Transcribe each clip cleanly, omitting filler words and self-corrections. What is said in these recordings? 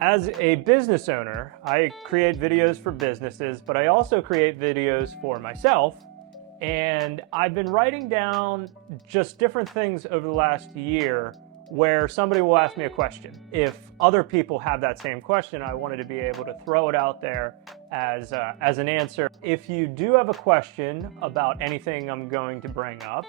As a business owner, I create videos for businesses, but I also create videos for myself. And I've been writing down just different things over the last year where somebody will ask me a question. If other people have that same question, I wanted to be able to throw it out there as an answer. If you do have a question about anything I'm going to bring up,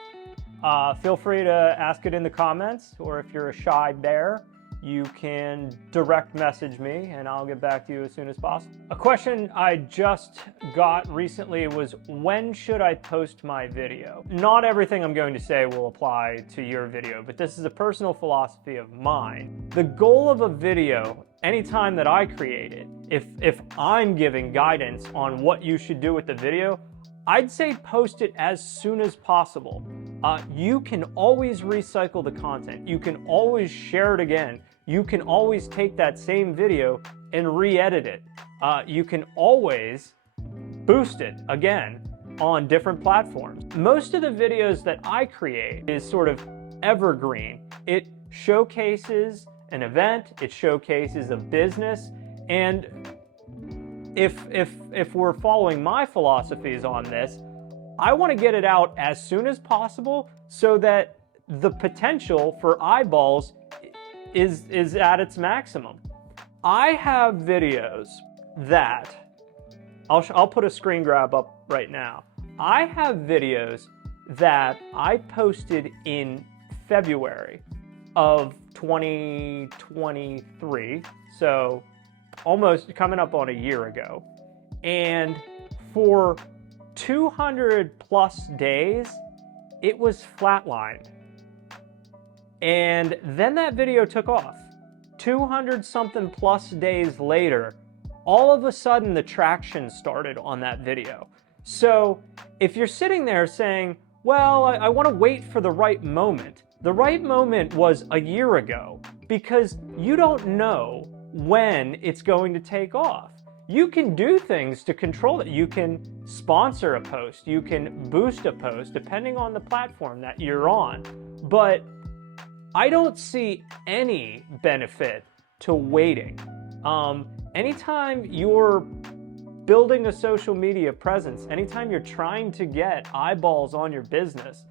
feel free to ask it in the comments, or if you're a shy bear, you can direct message me and I'll get back to you as soon as possible. A question I just got recently was, when should I post my video? Not everything I'm going to say will apply to your video, but this is a personal philosophy of mine. The goal of a video, anytime that I create it, if I'm giving guidance on what you should do with the video, I'd say post it as soon as possible. You can always recycle the content. You can always share it again. You can always take that same video and re-edit it. You can always boost it again on different platforms. Most of the videos that I create is sort of evergreen. It showcases an event, it showcases a business, and if we're following my philosophies on this, I want to get it out as soon as possible so that the potential for eyeballs is at its maximum. I have videos that, I'll put a screen grab up right now. I have videos that I posted in February of 2023, so almost coming up on a year ago. And for 200 plus days, it was flatlined. And then that video took off. 200 something plus days later, all of a sudden the traction started on that video. So if you're sitting there saying, well, I want to wait for the right moment. The right moment was a year ago, because you don't know when it's going to take off. You can do things to control it. You can sponsor a post, you can boost a post depending on the platform that you're on. But I don't see any benefit to waiting. Anytime you're building a social media presence, anytime you're trying to get eyeballs on your business,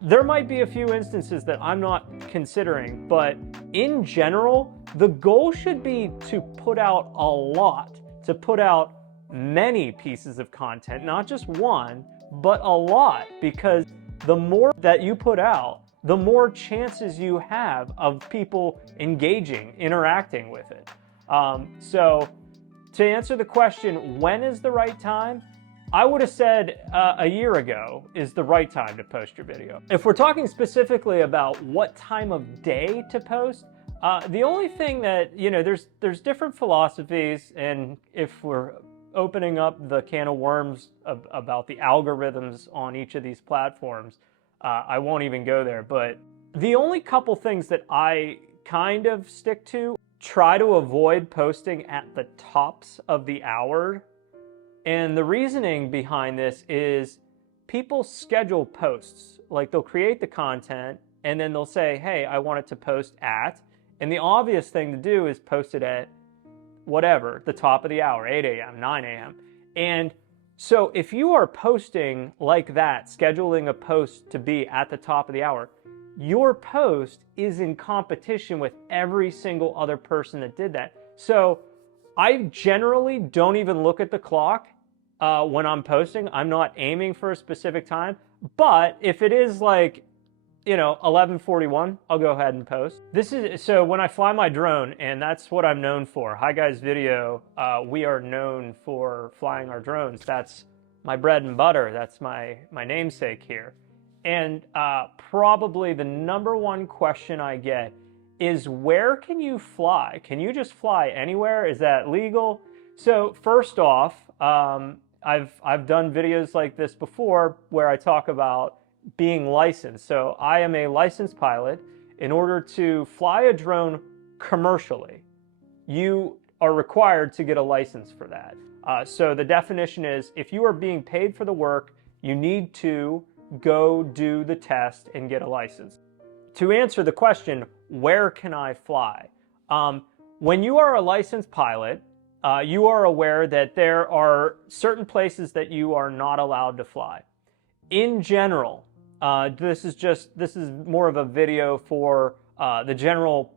there might be a few instances that I'm not considering, but in general, the goal should be to put out a lot, to put out many pieces of content, not just one, but a lot, because the more that you put out, the more chances you have of people engaging, interacting with it. So to answer the question, when is the right time? I would have said a year ago is the right time to post your video. If we're talking specifically about what time of day to post, the only thing that, there's different philosophies, and if we're opening up the can of worms about the algorithms on each of these platforms, I won't even go there. But the only couple things that I kind of stick to, try to avoid posting at the tops of the hour. And the reasoning behind this is people schedule posts. Like, they'll create the content and then they'll say, hey, I want it to post at, and the obvious thing to do is post it at whatever, the top of the hour, 8 a.m., 9 a.m. And so if you are posting like that, scheduling a post to be at the top of the hour, your post is in competition with every single other person that did that. So I generally don't even look at the clock when I'm posting. I'm not aiming for a specific time, but if it is like, 11:41, I'll go ahead and post. So when I fly my drone, and that's what I'm known for. Hi Guys Video, we are known for flying our drones. That's my bread and butter. That's my namesake here. And probably the number one question I get is, where can you fly? Can you just fly anywhere? Is that legal? So first off, I've done videos like this before where I talk about being licensed. So I am a licensed pilot. In order to fly a drone commercially, you are required to get a license for that. So the definition is, if you are being paid for the work, you need to go do the test and get a license. To answer the question, where can I fly? When you are a licensed pilot, you are aware that there are certain places that you are not allowed to fly. In general, this is more of a video for the general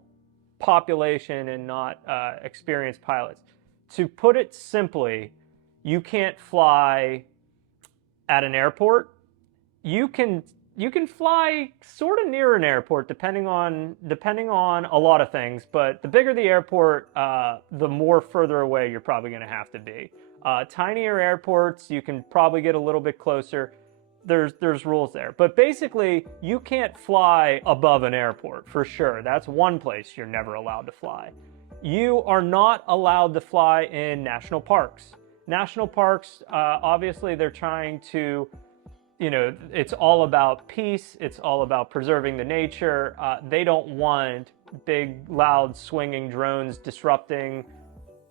population and not experienced pilots. To put it simply, you can't fly at an airport. You can fly sort of near an airport depending on a lot of things, but the bigger the airport, the more further away you're probably going to have to be. Tinier airports, you can probably get a little bit closer. There's rules there, but basically you can't fly above an airport for sure. That's one place you're never allowed to fly. You are not allowed to fly in national parks. National parks, obviously they're trying to, it's all about peace. It's all about preserving the nature. They don't want big, loud, swinging drones disrupting,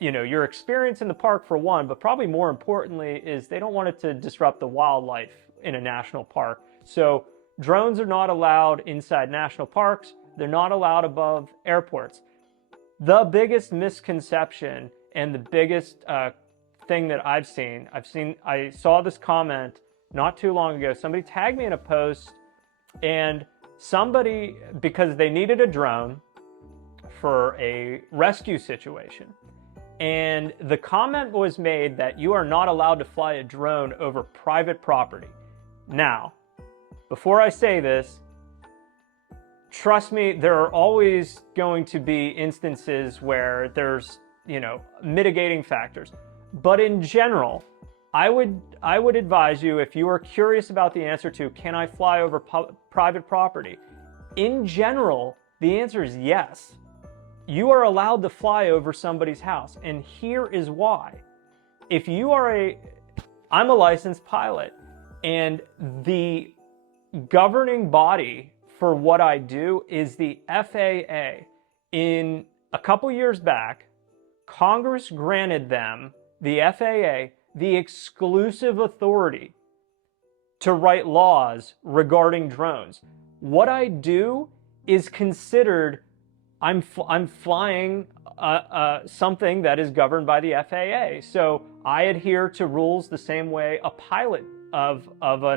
your experience in the park for one, but probably more importantly is they don't want it to disrupt the wildlife in a national park. So drones are not allowed inside national parks. They're not allowed above airports. The biggest misconception and the biggest thing that I saw this comment not too long ago. Somebody tagged me in a post, and somebody, because they needed a drone for a rescue situation, and the comment was made that you are not allowed to fly a drone over private property. Now, before I say this, trust me, there are always going to be instances where there's, mitigating factors. But in general, I would advise you, if you are curious about the answer to, can I fly over private property? In general, the answer is yes. You are allowed to fly over somebody's house, and here is why. If you are I'm a licensed pilot, and the governing body for what I do is the FAA. In a couple years back, Congress granted them, the FAA, the exclusive authority to write laws regarding drones. What I do is considered, I'm flying something that is governed by the FAA. So I adhere to rules the same way a pilot of a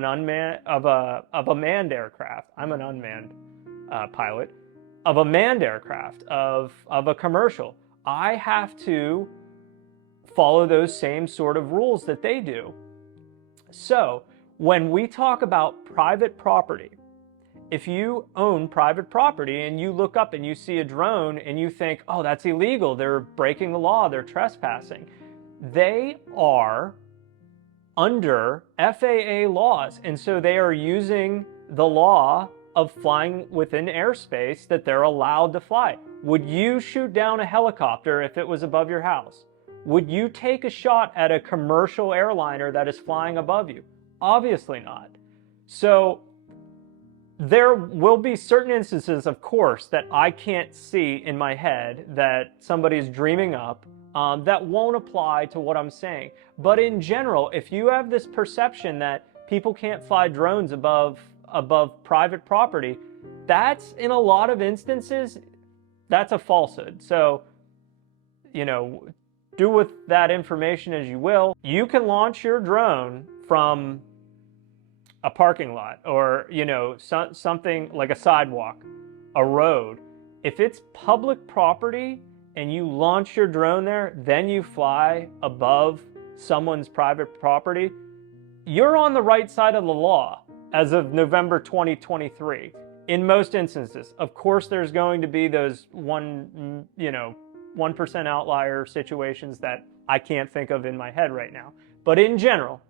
manned aircraft. I'm an unmanned pilot of a manned aircraft, of a commercial. I have to follow those same sort of rules that they do. So when we talk about private property, if you own private property and you look up and you see a drone and you think, oh, that's illegal, they're breaking the law, they're trespassing, they are under FAA laws. And so they are using the law of flying within airspace that they're allowed to fly. Would you shoot down a helicopter if it was above your house? Would you take a shot at a commercial airliner that is flying above you? Obviously not. So there will be certain instances, of course, that I can't see in my head that somebody's dreaming up that won't apply to what I'm saying. But in general, if you have this perception that people can't fly drones above private property, that's, in a lot of instances, that's a falsehood. So, do with that information as you will. You can launch your drone from a parking lot or, something like a sidewalk, a road. If it's public property and you launch your drone there, then you fly above someone's private property, you're on the right side of the law as of November 2023. In most instances, of course, there's going to be those 1% outlier situations that I can't think of in my head right now. But in general,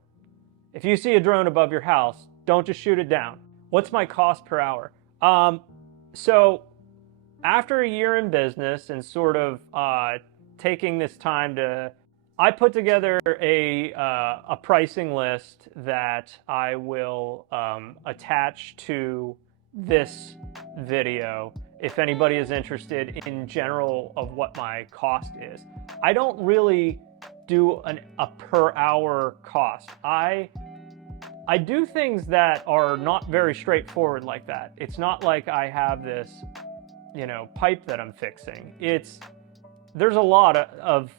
if you see a drone above your house, don't just shoot it down. What's my cost per hour? So after a year in business and sort of taking this time I put together a pricing list that I will attach to this video if anybody is interested in general of what my cost is. I don't really do a per hour cost. I do things that are not very straightforward like that. It's not like I have this, pipe that I'm fixing. It's there's a lot of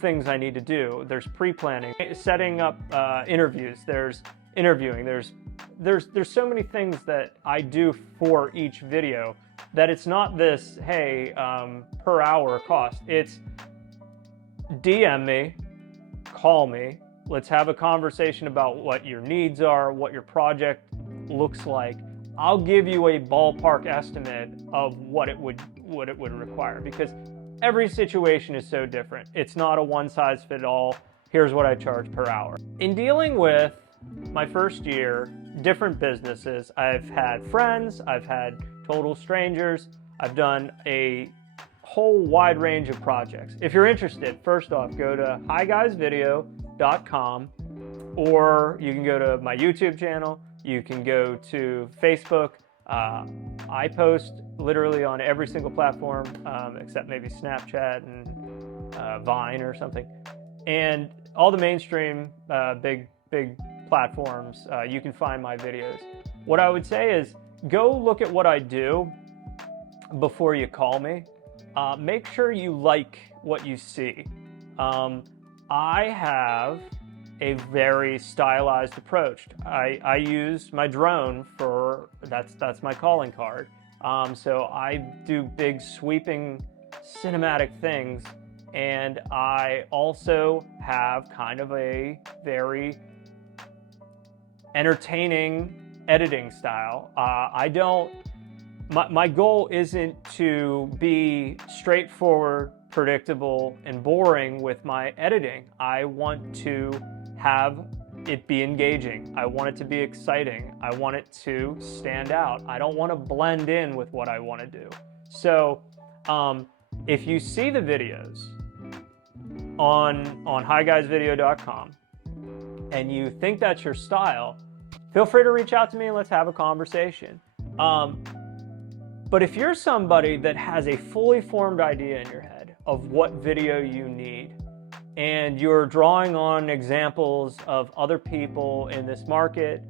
things I need to do. There's pre-planning, setting up interviews, there's interviewing, there's so many things that I do for each video that it's not this, hey, per hour cost. It's DM me, call me, let's have a conversation about what your needs are, what your project looks like. I'll give you a ballpark estimate of what it would require, because every situation is so different. It's not a one-size-fits-all, here's what I charge per hour. In dealing with my first year, different businesses, I've had friends, I've had total strangers, I've done a whole wide range of projects. If you're interested, first off, go to highguysvideo.com, or you can go to my YouTube channel, you can go to Facebook. I post literally on every single platform except maybe Snapchat and Vine or something. And all the mainstream big platforms, you can find my videos. What I would say is go look at what I do before you call me. Make sure you like what you see. I have a very stylized approach. I use my drone for, that's my calling card. So I do big sweeping cinematic things, and I also have kind of a very entertaining editing style. My goal isn't to be straightforward, predictable, and boring with my editing. I want to have it be engaging. I want it to be exciting. I want it to stand out. I don't want to blend in with what I want to do. So if you see the videos on highguysvideo.com and you think that's your style, feel free to reach out to me and let's have a conversation. But if you're somebody that has a fully formed idea in your head of what video you need, and you're drawing on examples of other people in this market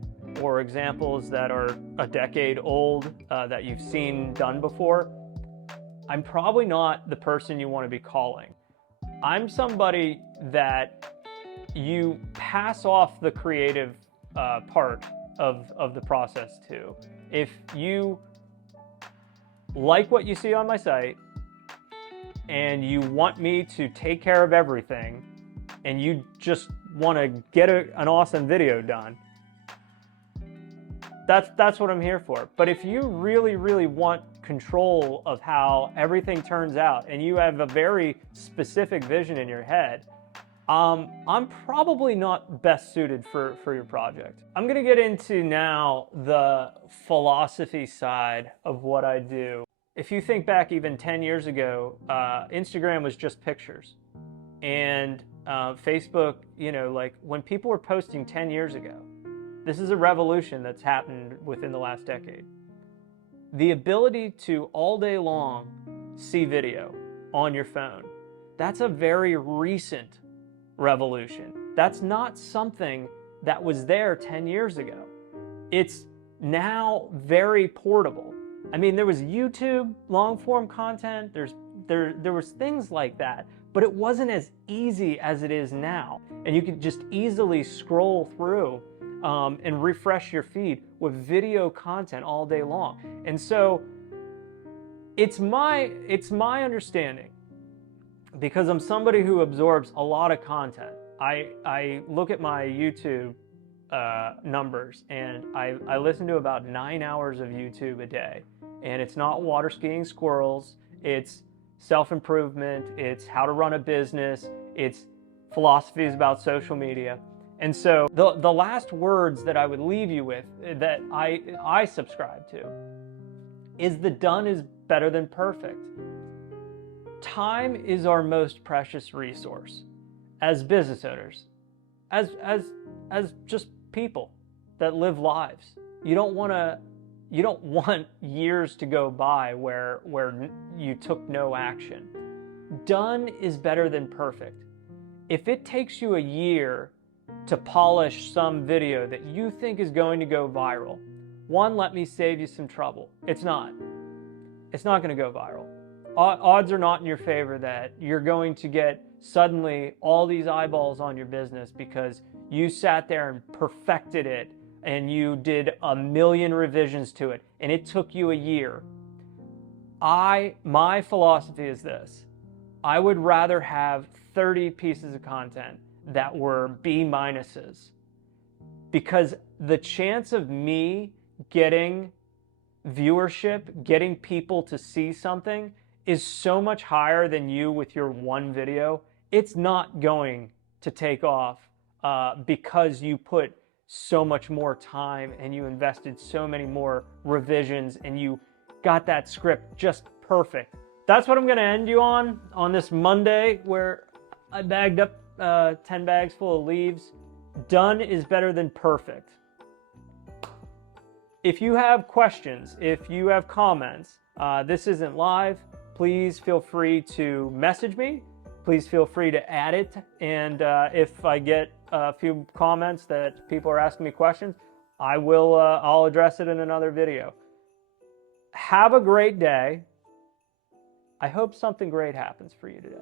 or examples that are a decade old that you've seen done before, I'm probably not the person you want to be calling. I'm somebody that you pass off the creative part of the process to. If you like what you see on my site and you want me to take care of everything and you just want to get an awesome video done, that's what I'm here for. But if you really, really want control of how everything turns out and you have a very specific vision in your head, I'm probably not best suited for your project. I'm gonna get into now the philosophy side of what I do. If you think back even 10 years ago, Instagram was just pictures. And Facebook, like when people were posting 10 years ago, this is a revolution that's happened within the last decade. The ability to all day long see video on your phone, that's a very recent revolution. That's not something that was there 10 years ago. It's now very portable. I mean, there was YouTube long form content, there was things like that, but it wasn't as easy as it is now. And you could just easily scroll through and refresh your feed with video content all day long. And so it's my understanding, because I'm somebody who absorbs a lot of content. I look at my YouTube numbers, and I listen to about 9 hours of YouTube a day. And it's not water skiing squirrels, it's self-improvement, it's how to run a business, it's philosophies about social media. And so the last words that I would leave you with, that I subscribe to, is the done is better than perfect. Time is our most precious resource as business owners, as just people that live lives. You don't want years to go by where you took no action. Done is better than perfect. If it takes you a year to polish some video that you think is going to go viral, one, let me save you some trouble. It's not going to go viral. odds are not in your favor that you're going to get suddenly all these eyeballs on your business because you sat there and perfected it and you did a million revisions to it and it took you a year. My philosophy is this. I would rather have 30 pieces of content that were B minuses, because the chance of me getting viewership, getting people to see something is so much higher than you with your one video. It's not going to take off because you put so much more time and you invested so many more revisions and you got that script just perfect. That's what I'm going to end you on this Monday where I bagged up 10 bags full of leaves. Done is better than perfect. If you have questions, if you have comments, this isn't live, please feel free to message me. Please feel free to add it. And if I get a few comments that people are asking me questions, I'll address it in another video. Have a great day. I hope something great happens for you today.